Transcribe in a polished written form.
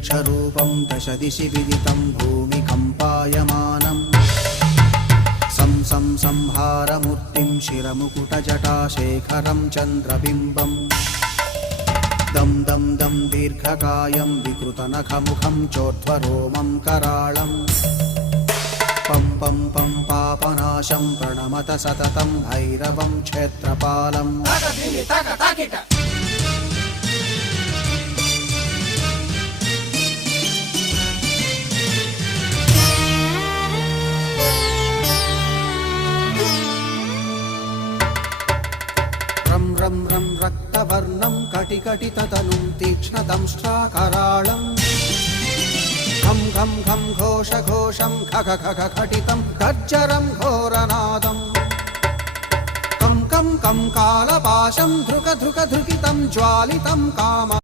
दुर्भिक्षरूपं दशदिशि विदितं भूमिकम्पायमानम् संहारमूर्तिं शिरमुकुटजटाशेखरं चन्द्रबिम्बम् दं दं दं दीर्घकायं विकृतनखमुखं चोर्ध्वरोमं कराळम् पं पं पं पापनाशं प्रणमत सततं भैरवं क्षेत्रपालम् रं रं रं रक्तवर्णं कटिकटिततनुं तीक्ष्णदंष्ट्राकराळम् घं घं घं घोषघोषं खग खग खटितं गर्जरं घोरनादम् कं कं कं कालपाशं धृक धृक धृकितं ज्वालितं काम